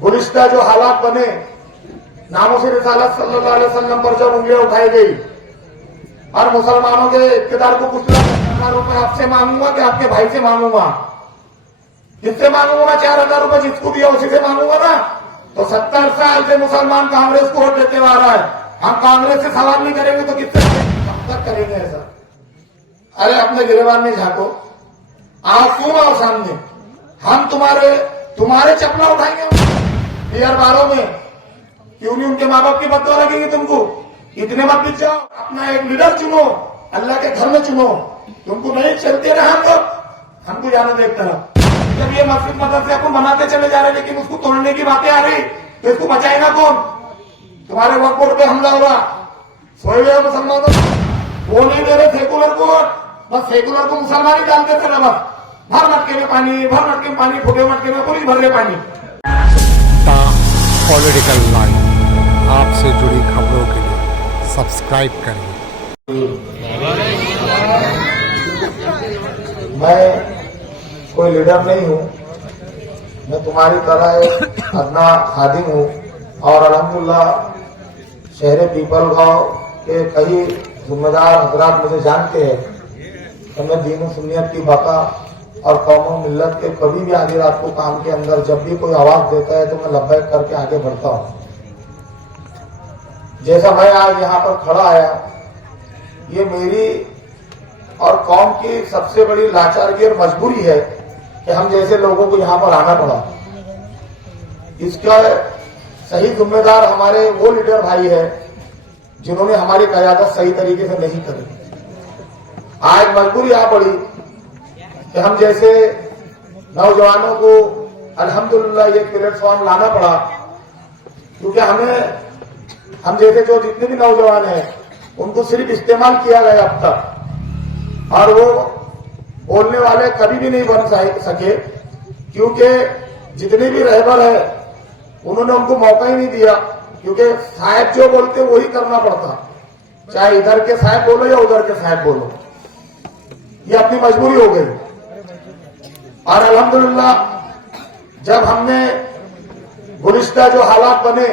गुलिस्ता जो हालात बने, नामों-ए रिसालत सल्लल्लाहु अलैहि वसल्लम पर जब उंगलियां उठाई गई और मुसलमानों के इक्तदार को कुचला, 4,000 रुपए आपसे मांगूंगा कि आपके भाई से मांगूंगा? किससे मांगूंगा? मैं 4,000 रुपए जिसको दिया उसी से मांगूंगा ना। तो 70 साल से मुसलमान कांग्रेस को वोट देते आ रहा है। हम कांग्रेस से सवाल नहीं करेंगे तो किससे कब तक करेंगे ऐसा? अरे अपने गिरेबान में झांको, आप क्यों आओ सामने? हम तुम्हारे चपला उठाएंगे बिहार बारों में, क्यों नहीं उनके माँ बाप की बददुआ लगेगी तुमको? इतने मत बीत जाओ, अपना एक लीडर चुनो, अल्लाह के घर में चुनो। तुमको नहीं चलते रहे हम लोग, हमको जाना देखता रहा। जब ये मस्जिद मदरसे अपन बनाते चले जा रहे लेकिन उसको तोड़ने की बातें आ रही तो इसको बचाएगा कौन? तुम्हारे वक्त बोर्ड पे हमला हुआ, सोए हुए मुसलमानों वो नहीं दे रहे सेकुलर को, बस सेकुलर को मुसलमान ही डालते थे ना। बस भर मटके में पानी, फूटे मटके में पूरी भर रहे पानी। पॉलिटिकल लाइन आपसे जुड़ी खबरों के लिए सब्सक्राइब करिए। मैं कोई लीडर नहीं हूँ, मैं तुम्हारी तरह एक अदना खादिम हूँ और अल्हम्दुलिल्लाह शहर पीपल गांव के कई जिम्मेदार हजरात मुझे जानते हैं कि मैं दीन सुन्नियत की बका और कौम मिल्लत के कभी भी आधी रात को काम के अंदर जब भी कोई आवाज देता है तो मैं लब्बैक करके आगे बढ़ता हूँ। जैसा मैं आज यहाँ पर खड़ा आया, ये मेरी और कौम की सबसे बड़ी लाचारगी और मजबूरी है कि हम जैसे लोगों को यहाँ पर आना पड़ा। इसका सही जिम्मेदार हमारे वो लीडर भाई है जिन्होंने हमारी क़यादत सही तरीके से नहीं करी। आज मजबूरी आ पड़ी कि हम जैसे नौजवानों को अल्हम्दुलिल्लाह ये प्लेटफॉर्म लाना पड़ा, क्योंकि हम जैसे जो जितने भी नौजवान हैं उनको सिर्फ इस्तेमाल किया गया अब तक, और वो बोलने वाले कभी भी नहीं बन सके, क्योंकि जितने भी रहबर है उन्होंने उनको मौका ही नहीं दिया। क्योंकि साहब जो बोलते वही करना पड़ता, चाहे इधर के साहब बोलो या उधर के साहब बोलो, ये अपनी मजबूरी हो गई। और अल्हम्दुलिल्लाह जब हमने गुलिस्ता जो हालात बने,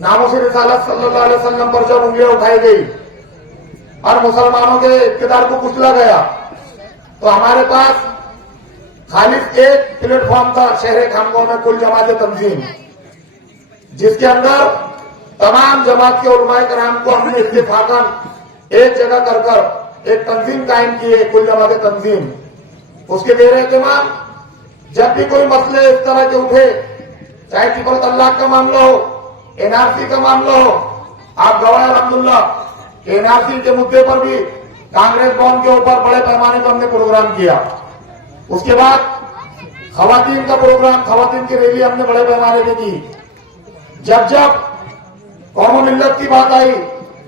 नामों-ए रिसालत सल्लल्लाहु अलैहि वसल्लम पर जब उंगलियां उठाई गई और मुसलमानों के इक्तदार को कुचला गया, तो हमारे पास खालिद एक प्लेटफॉर्म था शहर खामगांव में, कुल जमात तंजीम, जिसके अंदर तमाम जमात के उलमाए कराम को हमने इत्तेफाकन एक जगह कर एक तंजीम कायम की है, कुल जमात तंजीम। उसके देर एहतमाम जब भी कोई मसले इस तरह के उठे, चाहे ट्रिपल तलाक का मामला हो, एनआरसी का मामला हो, आप गवाह अल्हम्दुलिल्लाह एनआरसी के मुद्दे पर भी कांग्रेस भवन के ऊपर बड़े पैमाने पर हमने प्रोग्राम किया। उसके बाद खवातीन का प्रोग्राम, खवातीन की रैली हमने बड़े पैमाने पर की। जब कौम मिल्लत की बात आई,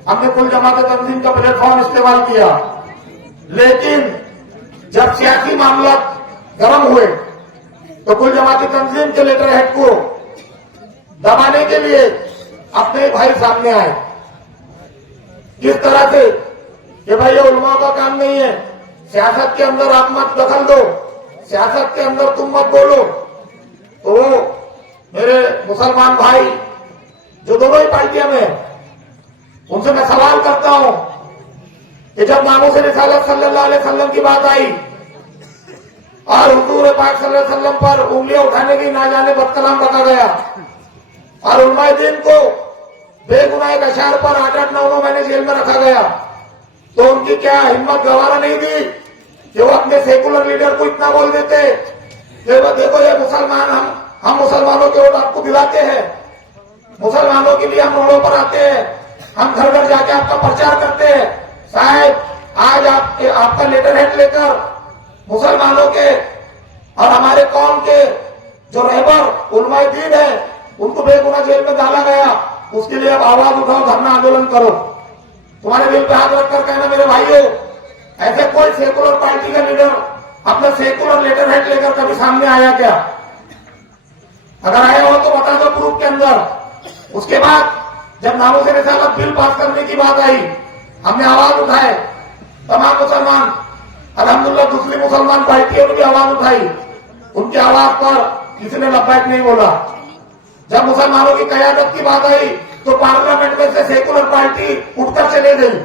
हमने कुल जमात तंजीम का प्लेटफॉर्म इस्तेमाल किया। लेकिन जब सियासी मामला गर्म हुए तो कुल जमात तंजीम के लेटर हेड को दबाने के लिए अपने भाई सामने आए। किस तरह से कि भाई ये उलमा का काम नहीं है, सियासत के अंदर आप मत दखल दो, सियासत के अंदर तुम मत बोलो। तो मेरे मुसलमान भाई जो दोनों ही पार्टियां में, उनसे मैं सवाल करता हूं कि जब नामों-ए रिसालत सल्लल्लाहु अलैहि वसल्लम की बात आई और हुजूर पाक सल्लल्लाहु अलैहि वसल्लम पर उंगलियां उठाने की ना जाने बदकलाम बका गया और उलमाए दीन को बेगुनाह अशार पर 8-8, 9-9 महीने जेल में रखा गया, तो उनकी क्या हिम्मत गवारा नहीं दी कि वो अपने सेकुलर लीडर को इतना बोल देते कि वो देखो ये मुसलमान, हम मुसलमानों के वोट आपको दिलाते हैं, मुसलमानों के लिए हम रोडों पर आते हैं, हम घर घर जाके आपका प्रचार करते हैं। साहब आज आपका लेटर हेड लेकर मुसलमानों के और हमारे कौम के जो रहबर उलमाए दीन है उनको बेगुनाह जेल में डाला गया, उसके लिए अब आवाज उठाओ, धरना आंदोलन करो। तुम्हारे दिल पे हाथ रखकर कहना मेरे भाइयों, ऐसे कोई सेकुलर पार्टी का लीडर अपना सेकुलर लेटर हेड लेकर कभी सामने आया क्या? अगर आया हो तो बता दो प्रूफ के अंदर। उसके बाद जब नामों-ए रिसालत बिल पास करने की बात आई, हमने आवाज उठाए, तमाम मुसलमान, अल्हम्दुलिल्लाह दूसरी मुसलमान पार्टियों ने भी आवाज उठाई, उनकी आवाज पर किसी ने लब्बैक नहीं बोला। जब मुसलमानों की कयादत की बात आई तो पार्लियामेंट में से सेकुलर पार्टी उठकर चले गई।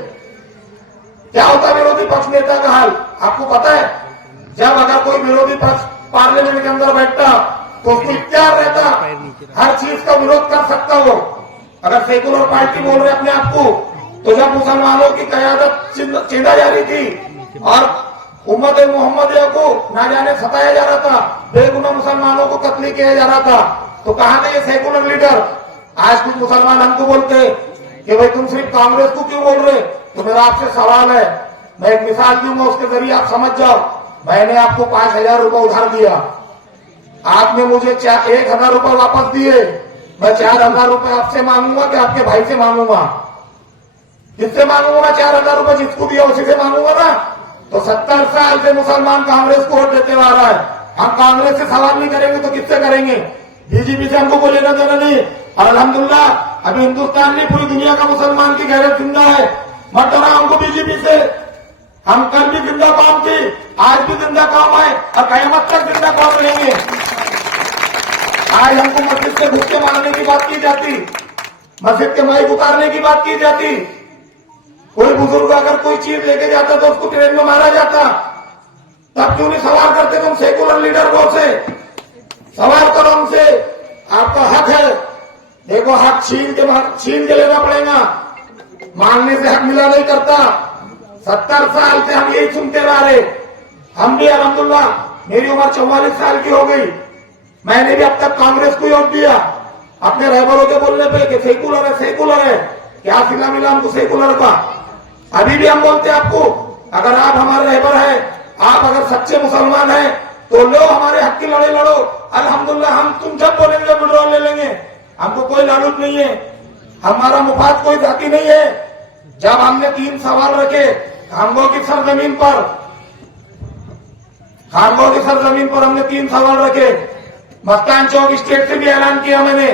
क्या होता विरोधी पक्ष नेता का हाल आपको पता है? जब अगर कोई विरोधी पक्ष पार्लियामेंट के अंदर बैठता तो उसको इख्तियार रहता, हर चीज का विरोध कर सकता हो। अगर सेकुलर पार्टी बोल रहे अपने आप को, तो जब मुसलमानों की कयादत छीना जा रही थी और उम्मत मोहम्मदिया को ना जाने सताया जा रहा था, बेगुनाह मुसलमानों को कत्ल किया जा रहा था, तो कहां थे ये सेकुलर लीडर? आज कुछ मुसलमान हमको बोलते कि भाई तुम सिर्फ कांग्रेस को क्यों बोल रहे? तो मेरा आपसे सवाल है, मैं एक मिसाल दूंगा, उसके जरिए आप समझ जाओ। मैंने आपको 5,000 रुपए उधार दिया, आपने मुझे 1,000 रुपए वापस दिए, मैं 4,000 रुपए आपसे मांगूंगा कि आपके भाई से मांगूंगा? किससे मांगूंगा? मैं 4,000 रुपए जिसको दिया उसी से मांगूंगा ना। तो 70 साल से मुसलमान कांग्रेस को वोट देते आ रहा है, हम कांग्रेस से सवाल नहीं करेंगे तो किससे करेंगे? बीजेपी से हमको कोई लेना देना नहीं। और अल्हम्दुलिल्लाह अभी हिंदुस्तान में पूरी दुनिया का मुसलमान की गैरत जिंदा है। मत डरा हमको बीजेपी से, हम कल भी जिंदा कौम थी, आज भी जिंदा कौम है और कयामत तक जिंदा कौम रहेंगे। आज हमको मस्जिद से घुस के मारने की बात की जाती, मस्जिद के माइक उतारने की बात की जाती, कोई बुजुर्ग अगर कोई चीज लेके जाता तो उसको ट्रेन में मारा जाता। तब क्यों नहीं सवाल करते तुम सेकुलर लीडर को? से सवाल करो हमसे, आपका हक है। देखो हक छीन के लेना पड़ेगा, मांगने से हक मिला नहीं करता। 70 साल से हम यही सुनते आ रहे, हम भी अल्हम्दुलिल्लाह मेरी उम्र 44 साल की हो गई, मैंने भी अब तक कांग्रेस को वोट दिया। अपने रहबरों के बोलने पे कि सेकुलर है सेकुलर है, क्या सिला मिला हमको सेकुलर का? अभी भी हम बोलते आपको, अगर आप हमारे रहबर हैं, आप अगर सच्चे मुसलमान हैं तो लो हमारे हक की लड़ाई लड़ो। अल्हम्दुलिल्लाह हम तुम जब बोलेंगे विड्रॉल ले लेंगे, हमको कोई लालच नहीं है, हमारा मुफाद कोई जाती नहीं है। जब हमने 3 सवाल रखे खामगो की सरजमीन पर हमने 3 सवाल रखे। मस्तान चौक स्टेट से भी ऐलान किया मैंने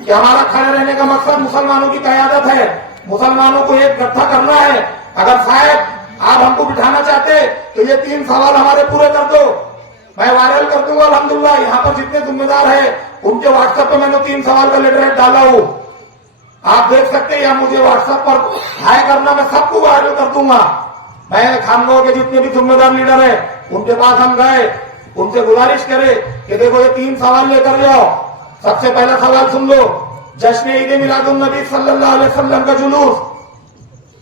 कि हमारा खड़े रहने का मकसद मुसलमानों की कयादत है, मुसलमानों को एक इकट्ठा करना है। अगर शायद आप हमको बिठाना चाहते तो ये 3 सवाल हमारे पूरे कर दो, मैं वायरल कर दूंगा। अल्हम्दुलिल्लाह यहाँ पर जितने जिम्मेदार है उनके व्हाट्सएप पे मैंने 3 सवाल का लेटर डाला हूं, आप देख सकते हैं, या मुझे व्हाट्सएप पर हाई करना, मैं सबको वायरल कर दूंगा। मैं खामगांव के जितने भी जिम्मेदार लीडर है उनके पास हम गए, उनसे गुजारिश करे कि देखो ये 3 सवाल लेकर जाओ। सबसे पहला सवाल सुन लो, जश्न ईद मिलादुन नबी सल्लल्लाहु अलैहि वसल्लम का जुलूस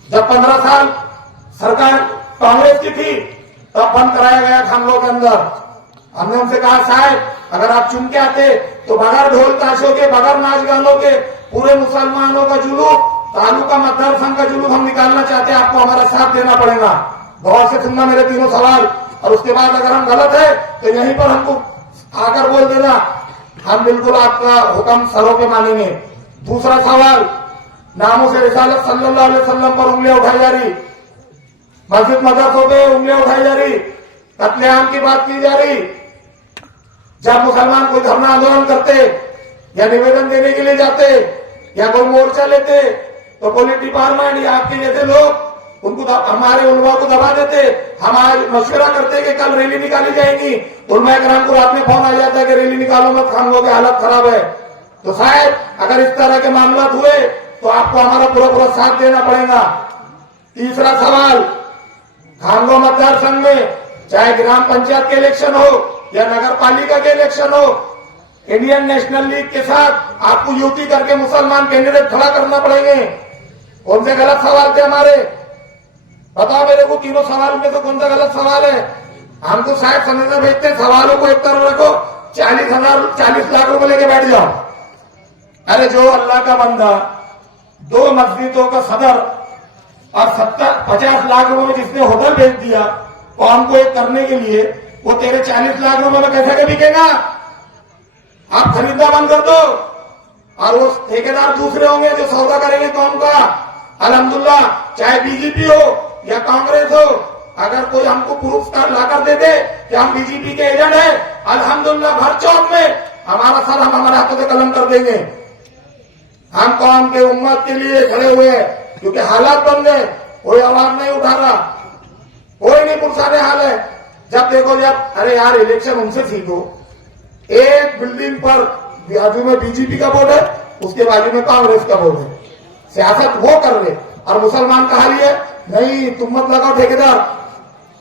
जब 15 साल सरकार कांग्रेस की थी तब बंद कराया गया खामगांव के अंदर। हमने उनसे कहा साहब अगर आप चुन के आते तो बगैर ढोल ताशों के, बगैर नाच गानों के पूरे मुसलमानों का जुलूस, तालुका मतदार संघ का जुलूस हम निकालना चाहते हैं, आपको हमारा साथ देना पड़ेगा। गौर से सुनना मेरे 3 सवाल, और उसके बाद अगर हम गलत है तो यहीं पर हमको आकर बोल देना, हम बिल्कुल आपका हुक्म सरों पे मानेंगे। दूसरा सवाल, नामों से रिसालत सल्लल्लाहु अलैहि वसल्लम पर उंगलियां उठाई जा रही, मस्जिद मदरसों पे उंगलियां उठाई जा रही, कत्लेआम की बात की जा रही। जब मुसलमान कोई धरना आंदोलन करते या निवेदन देने के लिए जाते या कोई मोर्चा लेते तो पुलिस डिपार्टमेंट या आपके जैसे लोग उनको हमारे उलमा को दबा देते। हम आज मशवरा करते कि कल रैली निकाली जाएगी, उलमा कराम को रात में फोन आ जाता है कि रैली निकालो मत, खामगांव की हालत खराब है। तो शायद अगर इस तरह के मामला हुए तो आपको हमारा पूरा साथ देना पड़ेगा। तीसरा सवाल, खामगांव मतदार संघ में चाहे ग्राम पंचायत के इलेक्शन हो या नगर पालिका के इलेक्शन हो, इंडियन नेशनल लीग के साथ आपको युति करके मुसलमान कैंडिडेट खड़ा करना पड़ेंगे। कौन से गलत सवाल थे हमारे? बताओ मेरे को, 3 सवाल में तो कौन सा गलत सवाल है? हमको शायद संदेशा भेजते सवालों को एक तरफ रखो, 40 लाख रुपए लेके बैठ जाओ। अरे जो अल्लाह का बंदा 2 मस्जिदों का सदर और 50 लाख रुपए में जिसने होटल भेज दिया कौम को एक करने के लिए, वो तेरे 40 लाख रुपए में कैसे के बिकेगा? आप खरीदना बंद कर दो और वो ठेकेदार दूसरे होंगे जो सौदा करेंगे कौम का। अल्हम्दुलिल्लाह चाहे बीजेपी हो या कांग्रेस हो, अगर कोई हमको प्रूफ लाकर दे दे कि हम बीजेपी के एजेंट हैं, अल्हम्दुलिल्लाह भर चौक में हमारा सर हम हमारे हाथों से कलम कर देंगे। हम कौम के उम्मत के लिए खड़े हुए हैं, क्योंकि हालात बन गए, कोई आवाज नहीं उठा रहा, कोई नहीं पुरसाने हाल है। जब देखो जब, अरे यार इलेक्शन उनसे सीखो, एक बिल्डिंग पर बाजू में बीजेपी का बोर्ड है, उसके बाजू में कांग्रेस का बोर्ड है। सियासत वो कर रहे और मुसलमान कहा लिए नहीं तुम मत लगाओ ठेकेदार,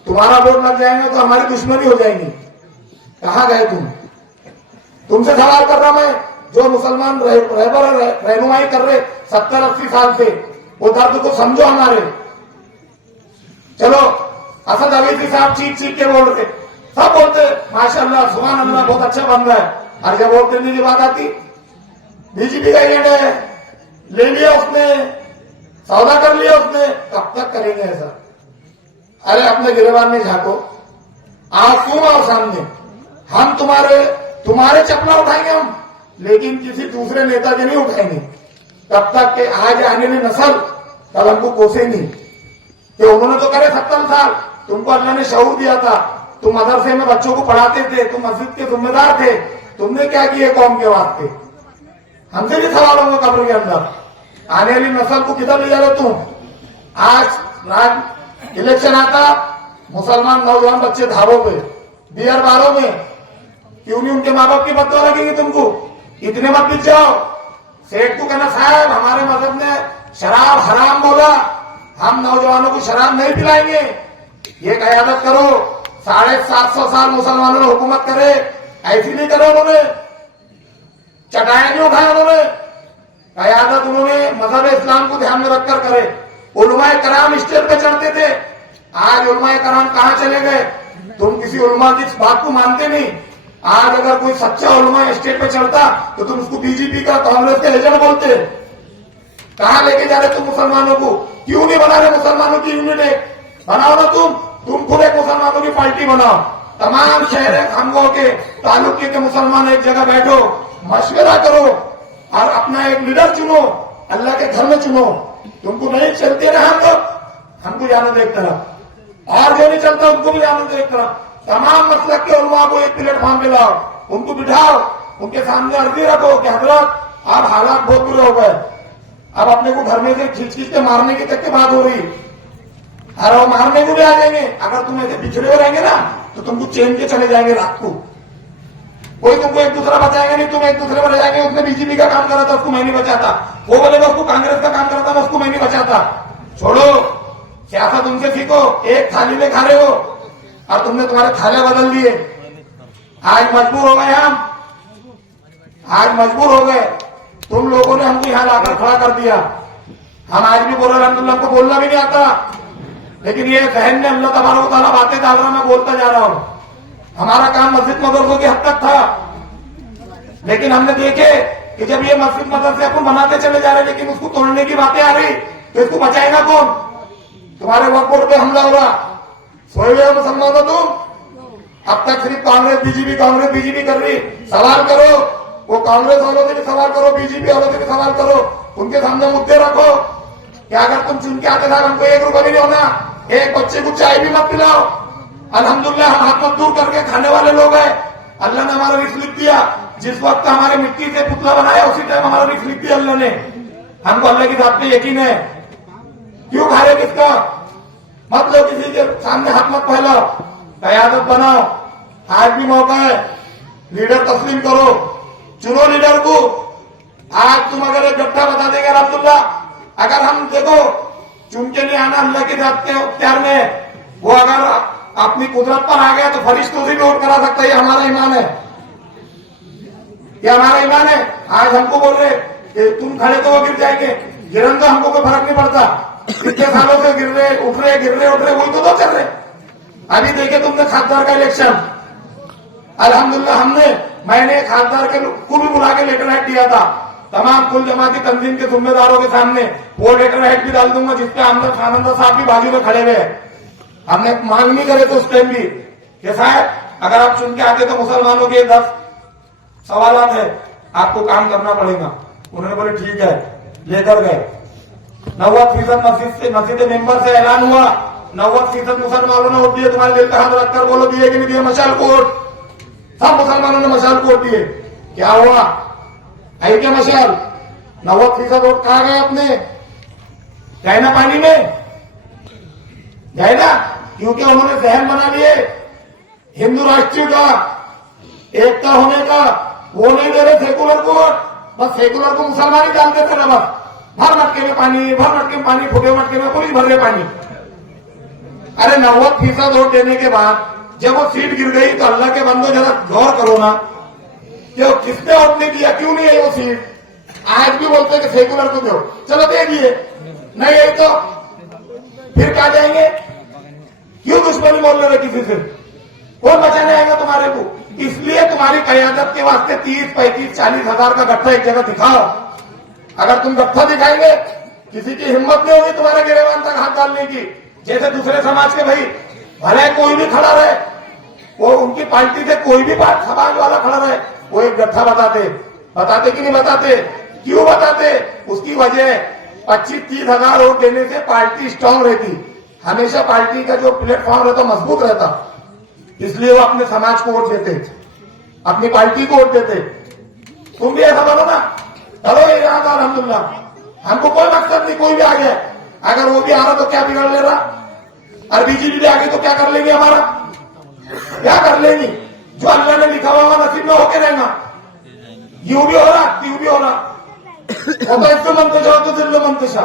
तुम्हारा बोर्ड लग जाएंगे तो हमारी दुश्मनी हो जाएगी। कहां गए तुम? तुमसे सवाल कर रहा मैं, जो मुसलमान रहनुमाई कर रहे 70-80 साल से, वो दर्द को समझो हमारे। चलो असद अवैसी साहब चीख चीख के बोल रहे, सब बोलते माशाअल्लाह सुभान अल्लाह बहुत अच्छा बन रहा है, और जब वोट देने की बात आती बीजेपी का एजेंट है, ले लिया उसने, सौदा कर लिया उसने, कब तक करेंगे ऐसा? अरे अपने गिरबान में झांको, आप क्यों आओ सामने, हम तुम्हारे चपला उठाएंगे हम, लेकिन किसी दूसरे नेता के नहीं उठाएंगे। तब तक के आज आने वाली नस्ल कल हमको कोसेंगी कि उन्होंने तो करे 70 साल, तुमको अल्लाह ने शऊर दिया था, तुम मदरसे में बच्चों को पढ़ाते थे, तुम मस्जिद के जिम्मेदार थे, तुमने क्या किए कौम के वास्ते? हमसे भी सवाल होंगे कब्र के अंदर। आने वाली नस्ल को किधर ले जा रहे तुम? आज इलेक्शन आता, मुसलमान नौजवान बच्चे धाबों पे बियर बारों में, क्यों नहीं उनके माँ बाप की बददुआ लगेगी तुमको? इतने मत पीछे जाओ। सेठ को कहना साहब हमारे मजहब ने शराब हराम बोला, हम नौजवानों को शराब नहीं पिलाएंगे, ये कयादत करो। 750 साल मुसलमानों ने हुकूमत करे, ऐसी नहीं करे उन्होंने, चटाया नहीं उठाया उन्होंने, कयादत उन्होंने मजहब इस्लाम को ध्यान में रखकर करे। उलमाए कराम स्टेज पे चढ़ते थे, आज उलमाए कराम कहां चले गए? तुम किसी उलमा की बात को मानते नहीं। आज अगर कोई सच्चा उलमा स्टेज पे चढ़ता तो तुम उसको बीजेपी का कांग्रेस के एजेंट बोलते। कहां लेके जा रहे तुम मुसलमानों को? क्यों नहीं बना रहे मुसलमानों की यूनिटी? बनाओ ना तुम खुद एक मुसलमानों की पार्टी बनाओ, तमाम शहर खानगों के तालुके के मुसलमान एक जगह बैठो, मशवरा करो और अपना एक लीडर चुनो, अल्लाह के घर में चुनो। तुमको नहीं चलते ना हम लोग, हमको जाना दो एक तरफ, और जो नहीं चलता उनको भी जाना दो एक तरफ। तमाम मसलक के उलमा को एक प्लेटफॉर्म पे लाओ, उनको बिठाओ, उनके सामने अर्जी रखो कि हजरत आप हालात बहुत बुरे हो गए, अब अपने को घर में से खींच खींच के मारने की तक की बात हो रही, और वो मारने को भी आ जाएंगे। अगर तुम ऐसे पिछड़े हो रहेंगे ना तो तुमको चेन के चले जाएंगे रात को, कोई तुमको एक दूसरा बचाएंगे नहीं, तुम एक दूसरे पर जाएंगे। उसने बीजेपी का काम करा था उसको मैं नहीं बचाता, वो बोलेगा उसको कांग्रेस का काम करा था उसको मैं नहीं बचाता। छोड़ो, सियासत उनसे सीखो। एक थाली में खा रहे हो और तुमने तुम्हारे थाले बदल दिए। आज मजबूर हो गए हम, आज मजबूर हो गए, तुम लोगों ने हमको यहां लाकर खड़ा कर दिया। हम आज भी बोल रहे अल्हम्दुलिल्लाह, हमको बोलना भी नहीं आता, लेकिन ये जहन में अल्लाह तबारक व तआला बातें डाल रहा, मैं बोलता जा रहा हूं। हमारा काम मस्जिद मदरसों की हद तक था, लेकिन हमने देखे कि जब ये मस्जिद मदरसे अपन बनाते चले जा रहे, लेकिन उसको तोड़ने की बातें आ रही, तो इसको बचाएगा कौन? तुम्हारे वक्फ बोर्ड पे हमला हो रहा, सोए हुए मुसलमानों तुम। अब तक सिर्फ कांग्रेस बीजेपी कर रही। सवाल करो, वो कांग्रेस वालों से भी सवाल करो, बीजेपी वालों से भी सवाल करो, उनके सामने मुद्दे रखो कि अगर तुम चुन के आते साहब हमको 1 रुपया भी नहीं होना, एक बच्चे को चाय भी मत पिलाओ। अल्हम्दुलिल्लाह हम हाथ मत दूर करके खाने वाले लोग हैं। अल्लाह ने हमारा रिस्क लिख दिया, जिस वक्त हमारे मिट्टी से पुतला बनाया उसी टाइम हमारा रिस्क लिख दिया अल्लाह ने। हमको अल्लाह की जात पे यकीन है, क्यों खा रहे किसका? मत लो किसी के सामने हाथ मत फैलाओ, कयादत बनाओ। आज भी मौका है, लीडर तस्लीम करो, चुनो लीडर को। आज तुम अगर एक गट्ठा बता देंगे अल्हम्दुलिल्लाह, अगर हम देखो चुन के नहीं आना अल्लाह की जात के अख्तियार में, वो अगर अपनी कुदरत पर आ गया तो फरिश्तों से भी वोट करा सकता है। ये हमारा ईमान है, ये हमारा ईमान है। आज हमको बोल रहे कि तुम खड़े तो वो गिर जाएंगे, गिरन तो हमको कोई फर्क नहीं पड़ता। इतने सालों से गिर रहे उठ रहे वही तो चल रहे। अभी देखे तुमने खासदार का इलेक्शन, अल्हम्दुलिल्लाह मैंने खासदार के को भी बुला के लेटर हेड दिया था, तमाम कुल जमाती तंजीम के जिम्मेदारों के सामने वो लेटर हेड भी डाल दूंगा, जिसपे आमदार खानंदा साहब भी बाजू में खड़े हुए। हमने मांग नहीं करे तो उस टाइम भी कि साहब अगर आप चुन के आते तो मुसलमानों के 10 सवालात है, आपको काम करना पड़ेगा। उन्होंने बोले ठीक है, लेकर गए। 90% मस्जिद मेंबर से ऐलान हुआ, 90% मुसलमानों ने वोट दिए। तुम्हारे दिल पे हाथ रखकर बोलो दिए कि नहीं दिए? मशाल को वोट, सब मुसलमानों ने मशाल को वोट दिए। क्या हुआ? है क्या मशाल? 90% वोट कहा गए अपने? गए ना पानी में, गए ना, क्योंकि उन्होंने जहन बना लिए हिंदू राष्ट्रीय का, एकता होने का, वो नहीं दे रहे सेकुलर को वोट, बस सेकुलर को मुसलमान ही डाल देते ना, बस भर मटके में पानी, भर मटके में पानी, फूटे मटके में पुलिस भर रहे पानी। अरे 90% वोट देने के बाद जब वो सीट गिर गई तो अल्लाह के बंदो जरा गौर करो ना कि वो किसने वोट नहीं दिया, क्यों नहीं है वो सीट। आज भी बोलते हैं कि सेकुलर को दो, चलो दे दिए, नहीं है तो फिर क्या जाएंगे, क्यों दुश्मनी बोल रहे किसी से, कौन बचाने आएगा तुम्हारे को। इसलिए तुम्हारी कयादत के वास्ते 30, 35, 40 हजार का गट्ठा एक जगह दिखाओ। अगर तुम गट्ठा दिखाएंगे किसी की हिम्मत नहीं होगी तुम्हारे गिरेबान तक हाथ डालने की। जैसे दूसरे समाज के भाई भले कोई भी खड़ा रहे, वो उनकी पार्टी से कोई भी समाज वाला खड़ा रहे, वो एक गट्ठा बताते कि नहीं बताते, क्यों बताते, उसकी वजह 25-30 हजार वोट देने से पार्टी स्ट्रांग रहती, हमेशा पार्टी का जो प्लेटफॉर्म रहता मजबूत रहता, इसलिए वो अपने समाज को वोट देते, अपनी पार्टी को वोट देते। तुम भी ऐसा बनो ना, चलो ये याद अल्हम्दुलिल्लाह, हमको कोई मकसद नहीं, कोई भी आ गया, अगर वो भी आ रहा तो क्या बिगड़ ले रहा, और बीजेपी भी आ गई तो क्या कर लेंगे, हमारा क्या कर लेंगे, जो अल्लाह ने लिखा हुआ नसीब में होके रहेगा। यूं भी हो रहा, त्यों भी हो रहा, वो तो इसको मंतशा तो दिल्लो मंतशा,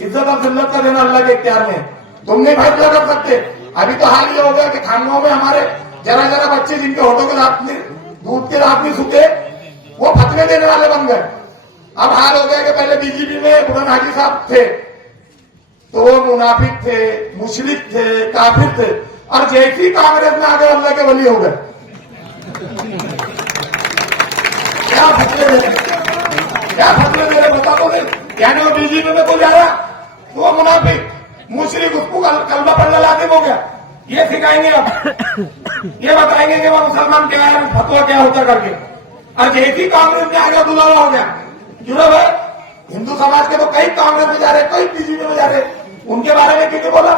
इज्जत और जिल्लत का देना अल्लाह के इख्तियार में, तुम नहीं फैसला कर सकते। अभी तो हाल ये हो गया कि खानों में हमारे जरा जरा बच्चे जिनके होठों के दांत दूध के दांत नहीं सूखे, वो फतवे देने वाले बन गए। अब हाल हो गया कि पहले बीजेपी में बुरहान हाजी साहब थे तो वो मुनाफिक थे, मुशरिक थे, काफिर थे, और जैसी कांग्रेस में आगे अल्लाह के वली हो गए। क्या फतवे दे रहे बता दो, यानी वो बीजेपी में कोई जा रहा तो वो मुनाफिक मुशरिक, उसको कलमा पढ़ना लाजिम हो गया। ये सिखाएंगे अब, ये बताएंगे कि वो मुसलमान क्या है, फतवा क्या होता करके, और जैसी कांग्रेस में आगे बुलावा हो गया। क्यों ना भाई, हिंदू समाज के तो कई कांग्रेस में जा रहे, कई बीजेपी में जा रहे, उनके बारे में क्यों बोला,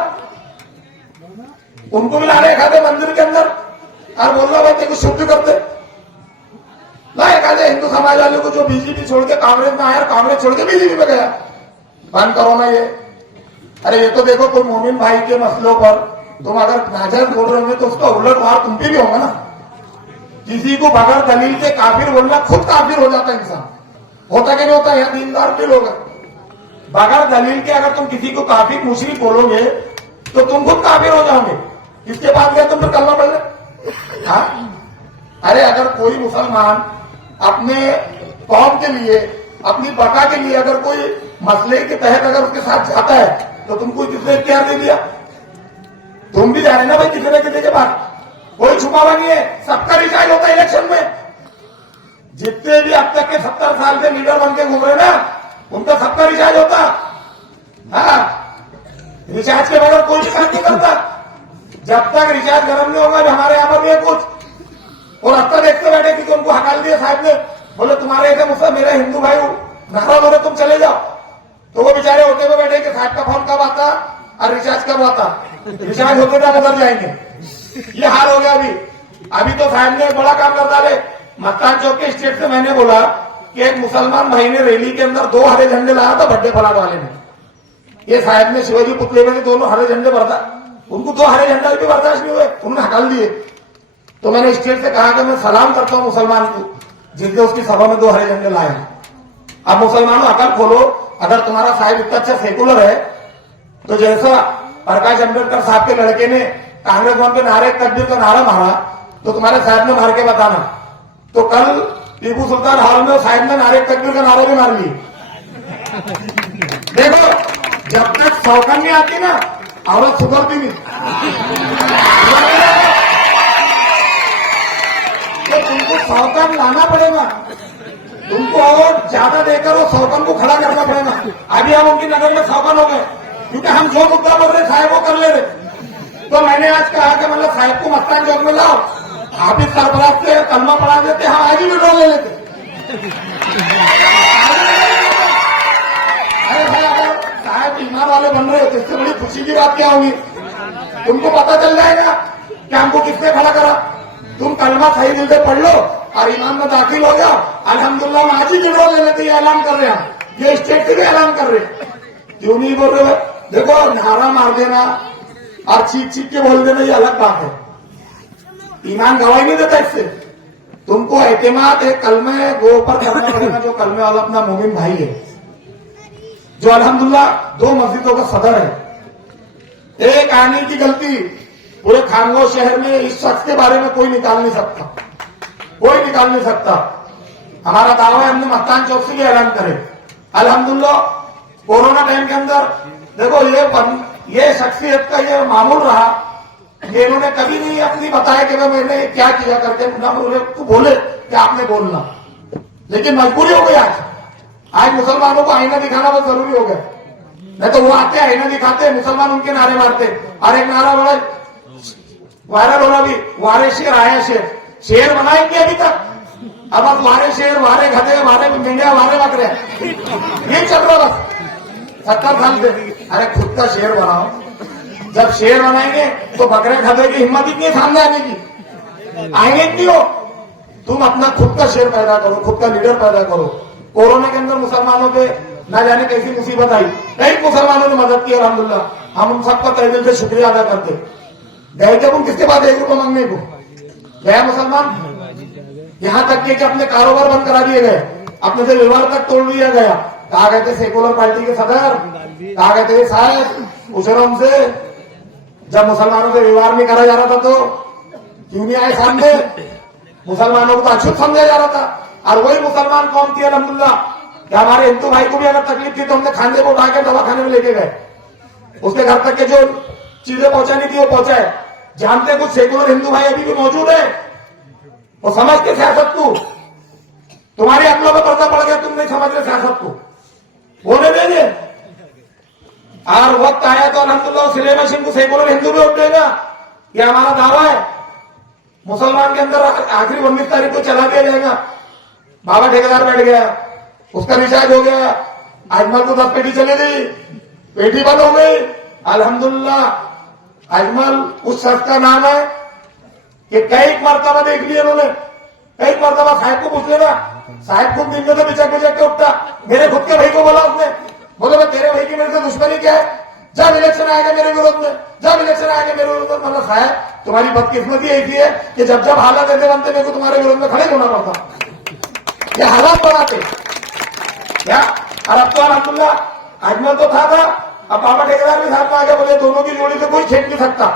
उनको भी ला रहे खाते मंदिर के अंदर और बोल रहा भाई तेरे को शुद्ध करते, लाए खाते हिंदू समाज वाले को जो बीजेपी छोड़ के कांग्रेस में आया, कांग्रेस छोड़ के बीजेपी में गया। बंद करो ना ये। अरे ये तो देखो, कोई मोमिन भाई के मसलों पर तुम अगर नाजायज बोल रहे हो तो उसका उलटवार तुम भी होगा ना। किसी को बगैर दलील के काफिर बोलना, खुद काफिर हो जाता है इंसान, होता कि नहीं होता, यहाँ दीनदार भी लोग बगैर दलील के अगर तुम किसी को काफिर मुशरिक बोलोगे तो तुम खुद काफिर हो जाओगे। किसके पास गया तुम फिर कलमा पढ़ ले। हाँ, अरे अगर कोई मुसलमान अपने कौम के लिए, अपनी बका के लिए अगर कोई मसले के तहत अगर उसके साथ जाता है तो तुमको किसने इख्तियार दे दिया, तुम भी जा रहे ना भाई किसी न किसी के पास, कोई छुपावा नहीं है, सबका रिचार्ज होता है इलेक्शन में। जितने भी अब तक के 70 साल से लीडर बन के घूम रहे ना, उनका सबका रिचार्ज होता। हाँ, रिचार्ज के बगैर कोई भी काम नहीं करता। जब तक रिचार्ज गर्म नहीं होगा, हमारे यहाँ पर भी है कुछ, और अब तक देखते बैठे कि उनको हटाल दिया साहब ने, बोले तुम्हारे ऐसे मुझसे मेरा हिंदू भाई नाराज हो रहे, तुम चले जाओ। तो वो बेचारे होते हुए बैठे कि साहब का फोन कब आता और रिचार्ज कब आता, रिचार्ज होते थे उधर जाएंगे। ये हाल हो गया अभी तो साहब ने बड़ा काम कर डाले। मस्तान चौक के स्टेट से मैंने बोला कि एक मुसलमान भाई ने रैली के अंदर 2 हरे झंडे लाया था बड्डे फलाट वाले ने, ये साहब ने शिवाजी पुतले में दोनों हरे झंडे भरता, उनको 2 हरे झंडे भी बर्दाश्त नहीं हुए, उन्होंने हटाल दिए। तो मैंने स्टेट से कहा कि मैं सलाम करता हूं मुसलमान को जिसने उसकी सभा में 2 हरे झंडे लाए। अब मुसलमानों अकल खोलो, अगर तुम्हारा साहिब इतना अच्छा सेकुलर है तो जैसा प्रकाश अम्बेडकर साहब के लड़के ने कांग्रेस भवन पे नारे तकबीर का नारा मारा तो तुम्हारे साहब ने मार के बताना। तो कल टीपू सुल्तान हॉल में साहब ने नारे तकबीर का नारा भी मार ली। देखो, जब तक सौकन नहीं आती ना औरत सुधरती नहीं। तो तुमको सौकन लाना पड़ेगा, तुमको और ज्यादा देकर वो सौकन को खड़ा करना पड़ेगा। अभी हम उनकी नगर में सौकन हो गए क्योंकि हम जो मुद्दा बोल रहे साहब वो कर ले रहे। तो मैंने आज कहा कि मतलब साहब को मस्तान चौक में लाओ, आप इस सरबराह से कलमा पढ़ा देते, हम आज ही विड्रॉ ले लेते। अरे भाई अगर साहब ईमान वाले बन रहे हो तो इससे बड़ी खुशी की बात क्या होगी। तुमको पता चल जाएगा कि हमको किसने खड़ा करा। तुम कलमा सही दिल से पढ़ लो और ईमान में दाखिल हो गया, अल्हम्दुलिल्लाह हम आज ही विड्रॉ ले लेते। ये ऐलान कर रहे हैं, ये स्टेट से भी ऐलान कर रहे हैं। क्यों नहीं बोल रहे? देखो, नारा मार देना और चीख चीख के बोल देना ये अलग बात है, ईमान गवाही नहीं देता इससे। तुमको एतमाद है कलमे गो पर करना पड़ेगा, जो कलमे वाला अपना मोमिन भाई है, जो अल्हम्दुलिल्लाह 2 मस्जिदों का सदर है। एक आने की गलती पूरे खानगोश शहर में इस शख्स के बारे में कोई निकाल नहीं सकता, कोई निकाल नहीं सकता। हमारा दावा है, हमने मस्तान चौक से भी ऐलान करे। अल्हम्दुलिल्लाह कोरोना टाइम के अंदर देखो ये शख्सियत का ये मामूल रहा कि इन्होंने कभी नहीं अपनी बताया कि मैंने क्या किया करके, ना बोले कि आपने बोलना, लेकिन मजबूरी हो गई। आज मुसलमानों को आईना दिखाना बहुत जरूरी हो गया। नहीं तो वो आते आईना दिखाते, मुसलमान उनके नारे मारते। और एक नारा बड़ा वायरल हो रहा भी, वारे शेर आया शेर, शेर बनाएंगे अभी तक, अब बस वारे शेर, वारे गधे, वारे मेंढिया, वारे बकरे, ये चल रहा बस 70 साल से। अरे खुद का शेर बनाओ, जब शेर बनाएंगे तो बकरे गधे की हिम्मत इतनी है सामने आने की, आएंगे नहीं हो। तुम अपना खुद का शेर पैदा करो, खुद का लीडर पैदा करो। कोरोना के अंदर मुसलमानों पे न जाने कैसी मुसीबत आई, कई मुसलमानों ने मदद की अल्हम्दुलिल्लाह, हम उन सबका तहे दिल से शुक्रिया अदा करते। गए जब उन किसके पास 1 रुपया मांगने को गया मुसलमान, यहां तक कि अपने कारोबार बंद करा दिए गए, अपने से व्यवहार तक तोड़ दिया गया। कहा गए थे सेकुलर पार्टी के सदर, कहा गए थे शायद पूछो हमसे, जब मुसलमानों से व्यवहार नहीं करा जा रहा था तो क्यों नहीं आए सामने? मुसलमानों को तो अछूत समझा जा रहा था। और वही मुसलमान कौन थी अल्हम्दुलिल्लाह कि हमारे हिंदू भाई को भी अगर तकलीफ थी तो हमने खाने को उठा के दवाखाने में लेके गए, उसके घर तक के जो चीजें पहुंचानी थी वो पहुंचाए। जानते कुछ सेकुलर हिंदू भाई अभी भी मौजूद है, वो समझते सियासत को, तुम्हारी अकलों में पर्दा पड़ गया, तुम नहीं समझ रहे सियासत को, होने देंगे। और वक्त आया तो अल्हम्दुलिल्लाह सिले मशीन को सेकुलर हिंदू भी वोट देगा, ये हमारा दावा है। मुसलमान के अंदर आखिरी 19 तारीख को चला दिया जाएगा। बाबा ठेकेदार बैठ गया, उसका रिचार्ज हो गया, अजमल को 10 पेटी चली गई, पेटी बंद हो गई। अल्हम्दुलिल्लाह अजमल उस शख्स का नाम है कि कई मरतबा देख लिया उन्होंने, कई मरतबा साहब को पूछ लेना, साहब खुद दिन में बिचक बिचक के उठता, मेरे खुद के भाई को बोला उसने, बोले मैं तेरे भाई की मेरे से दुश्मनी क्या है, जब इलेक्शन आएगा मेरे विरोध में, जब इलेक्शन आएगा मेरे विरोध में। मतलब साहब तुम्हारी बदकिस्मती ऐसी है कि जब जब हालात ऐसे बनते मेरे को तुम्हारे विरोध में खड़े होना पड़ता, ये हालात बनाते क्या। और अब तो अल्हम्दुलिल्लाह अजमल तो था, अब बाबा ठेकेदार भी साथ में आ गया, बोले दोनों की जोड़ी से कोई खेल नहीं सकता,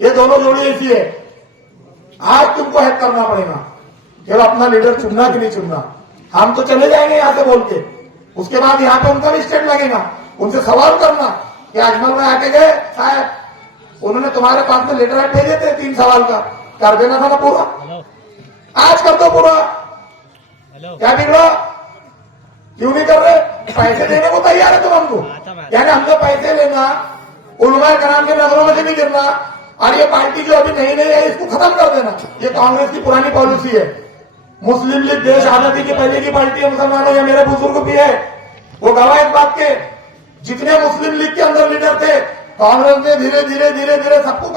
ये दोनों जोड़ी ऐसी है। आज तुमको हैक करना पड़ेगा कि अपना लीडर चुनना कि नहीं चुनना। हम तो चले जाएंगे यहां से बोल के, उसके बाद यहां पे उनका भी स्टेट लगेगा, उनसे सवाल करना कि अजमल में आके गए साहब, उन्होंने तुम्हारे पास में लेटर भेजे थे 3 सवाल का, कर देना था ना पूरा, आज कर दो पूरा, क्या बिगड़ा, क्यों नहीं कर रहे? पैसे देने को तैयार है तुम हमको, यानी हमको पैसे लेना, उलमा कराम के नजरों में से नहीं गिरना, और ये पार्टी जो अभी नई नई है इसको खत्म कर देना, ये कांग्रेस की पुरानी पॉलिसी है। मुस्लिम लीग देश आजादी की पहले की पार्टी है मुसलमानों, या मेरे बुजुर्ग भी है, वो गवाह इस बात के। जितने मुस्लिम लीग के अंदर लीडर थे, कांग्रेस ने धीरे धीरे धीरे धीरे सबको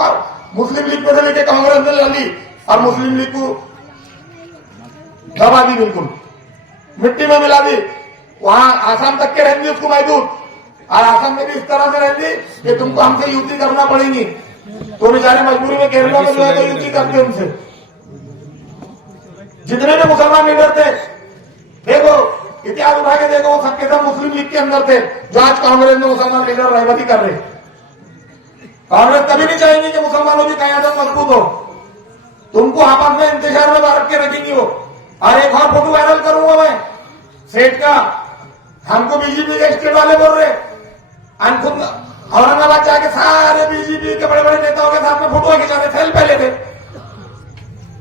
मुस्लिम लीग में से लेके कांग्रेस ने ला ली, और मुस्लिम लीग को दबा दी, बिल्कुल मिट्टी में मिला दी। वहां आसाम तक के रहती उसको महदूद, और आसाम में भी इस तरह से रहती कि तुमको हमसे युति करना पड़ेगी, तो बेचारे मजबूरी में केरला में जो है तो युति करते उनसे। जितने भी मुसलमान लीडर थे, देखो इतिहास उठा के देखो, वो सबके सब मुस्लिम लीग के अंदर थे, जो आज कांग्रेस में मुसलमान लीडर रहमती कर रहे। कांग्रेस कभी नहीं चाहेंगी कि मुसलमानों की कयादत मजबूत हो, तुमको आपस में इंतजार में बांट के रखेंगी वो। और एक और फोटो वायरल करूंगा मैं सेठ का, हमको बीजेपी के स्टेट वाले बोल रहे, खुद औरंगाबाद जाके सारे बीजेपी के बड़े बड़े नेताओं के साथ में फोटो खिंचा रहे, सेल्फी पहले थे,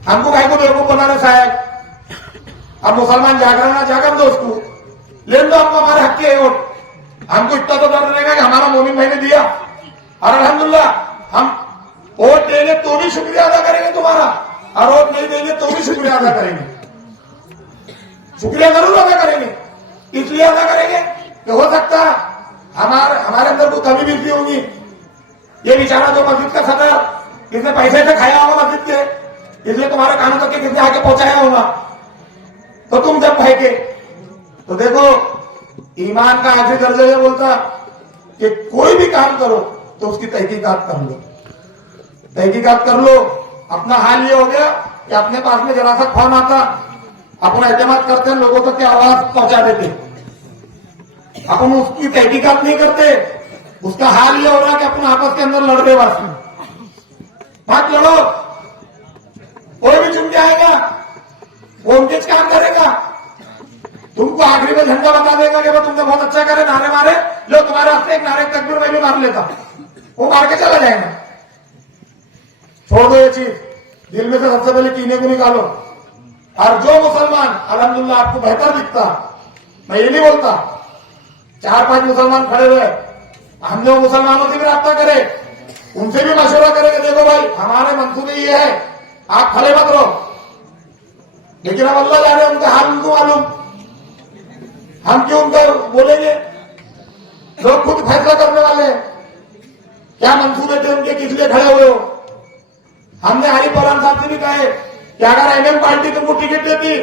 हमको भाई को बेवकूफ बना रहे साहब। अब मुसलमान जागरण जाकर दो उसको, ले दो हमको हमारे हक के वोट, हमको इतना तो डर रहेगा कि हमारा मोमिन भाई ने दिया, और अल्हम्दुलिल्लाह हम वोट देंगे तो भी शुक्रिया अदा करेंगे तुम्हारा, और वोट नहीं देंगे तो भी शुक्रिया अदा करेंगे, शुक्रिया जरूर अदा करेंगे। इसलिए अदा करेंगे कि हो सकता हमारे अंदर कोई कमी भी होगी, ये बेचारा जो मस्जिद का सदर, इसने पैसे से खाया होगा मस्जिद के, इसलिए तुम्हारे कानों तक के किसने आके पहुंचाया होगा, तो तुम जब फेंके तो देखो ईमान का आखिरी दर्जा ये बोलता कि कोई भी काम करो तो उसकी तहकीकात कर लो, तहकीकात कर लो। अपना हाल ये हो गया कि अपने पास में जरा सा फोन आता, अपना एतमाद करते हैं, लोगों तक की आवाज पहुंचा देते, अपन उसकी तहकीकात नहीं करते। उसका हाल ये हो रहा है कि अपन आपस के अंदर लड़ रहे बस। मत लड़ो, कोई भी चुन के आएगा वो उनके काम करेगा, तुमको आखिरी में झंडा बता देगा कि वो तुमने बहुत अच्छा करे, नारे मारे, लो तुम्हारे हाथ से एक नारे तकबीर मैं भी मार लेता, वो मार के चला जाएगा। छोड़ दो ये चीज, दिल में से सबसे पहले कीने को निकालो। और जो मुसलमान अल्हम्दुलिल्लाह आपको बेहतर दिखता, मैं ये नहीं बोलता, 4-5 मुसलमान खड़े हुए, हमने वो मुसलमानों से भी रब्ता करे, उनसे भी मशवरा करे कि देखो भाई हमारे मंसूबे ये है, आप खड़े मत रहो। लेकिन अब अल्लाह जाने उनका हाल उनको मालूम, हम क्यों उनका बोलेंगे? लोग खुद फैसला करने वाले हैं क्या मंसूबे थे उनके, किस लिए खड़े हुए हो। हमने हरी पौरान साहब से भी कहे कि अगर एमएम पार्टी तुमको टिकट देती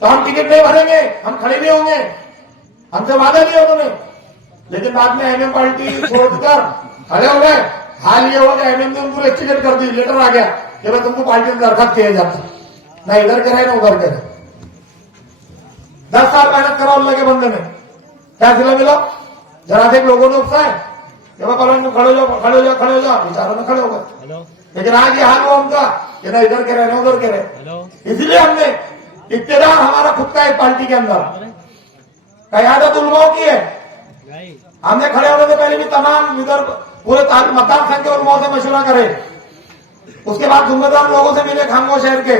तो हम टिकट नहीं भरेंगे, हम खड़े नहीं होंगे, हमसे वादा नहीं उन्होंने। लेकिन बाद में एमएम पार्टी छोड़कर खड़े हो गए। हाल ये हो गया एमएम ने उनको टिकट कर दी, लेटर आ गया कि भाई तुमको पार्टी में दरखास्त किया जाता, ना इधर के रहे ना उधर के रहे। 10 साल मेहनत करा अल्लाह के बंदे ने, क्या सिला मिला? जरा से लोगों ने उकसाए कि भाई कॉलोनी में खड़े हो जाओ, खड़े हो जाओ, खड़े हो जाओ, बेचारों में खड़े हो गए। लेकिन आज ये हाल हुआ उनका कि ना इधर के रहे ना उधर के रहे। इसलिए हमने इत्तेदार हमारा खुद का एक पार्टी के अंदर कयादत उलमाओं की है। हमने खड़े होने से पहले भी तमाम इधर पूरे मतदान संघ के उलमाओं से मशवरा करे, उसके बाद जिम्मेदार लोगों से मिले खामोश शहर के।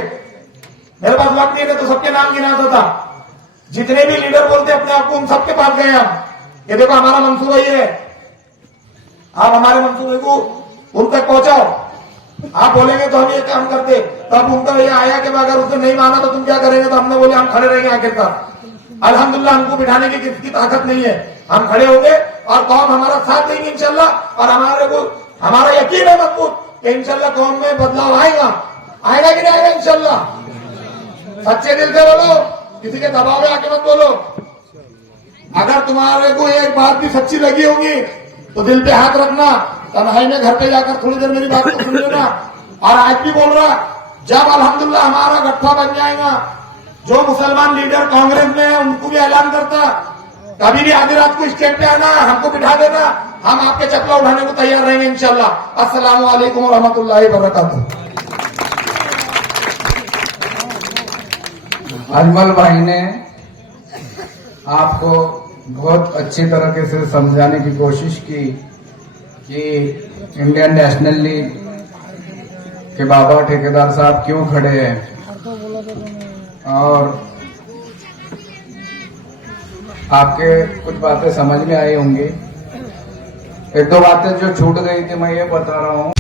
मेरे पास वक्त नहीं है तो सबके नाम गिनाता था, जितने भी लीडर बोलते अपने आप को उन सबके पास गए हम, ये देखो हमारा मंसूबा ये है, आप हमारे मंसूबे को उन तक पहुंचाओ। आप बोलेंगे तो हम ये काम करते, तब उनका ये आया कि अगर उसने नहीं माना तो तुम क्या करेंगे, तो हमने बोले हम खड़े रहेंगे आखिर तक। अल्हम्दुलिल्लाह हमको बिठाने की किसकी ताकत नहीं है, हम खड़े होंगे और कौम हमारा साथ देंगे इंशाल्लाह। और हमारा यकीन है मजबूत कि इंशाल्लाह कौम में बदलाव आएगा, आएगा कि नहीं आएगा इंशाल्लाह। सच्चे दिल से बोलो, किसी के दबाव में आके मत बोलो। अगर तुम्हारे को एक बात भी सच्ची लगी होगी तो दिल पे हाथ रखना, तन्हाई में घर पे जाकर थोड़ी देर मेरी बात को सुन लेना। और आज भी बोल रहा, जब अल्हम्दुलिल्लाह हमारा गठा बन जाएगा, जो मुसलमान लीडर कांग्रेस में है उनको भी ऐलान करता, कभी भी आधी रात को स्टेज पे आना, हमको बिठा देना, हम आपके चपला उठाने को तैयार रहेंगे इंशाल्लाह। अस्सलामु अलैकुम व रहमतुल्लाहि व बरकातुहू। अजमल भाई ने आपको बहुत अच्छी तरीके से समझाने की कोशिश की कि इंडियन नेशनल लीग के बाबा ठेकेदार साहब क्यों खड़े हैं, और आपके कुछ बातें समझ में आई होंगी। 1-2 बातें जो छूट गई थी मैं ये बता रहा हूँ।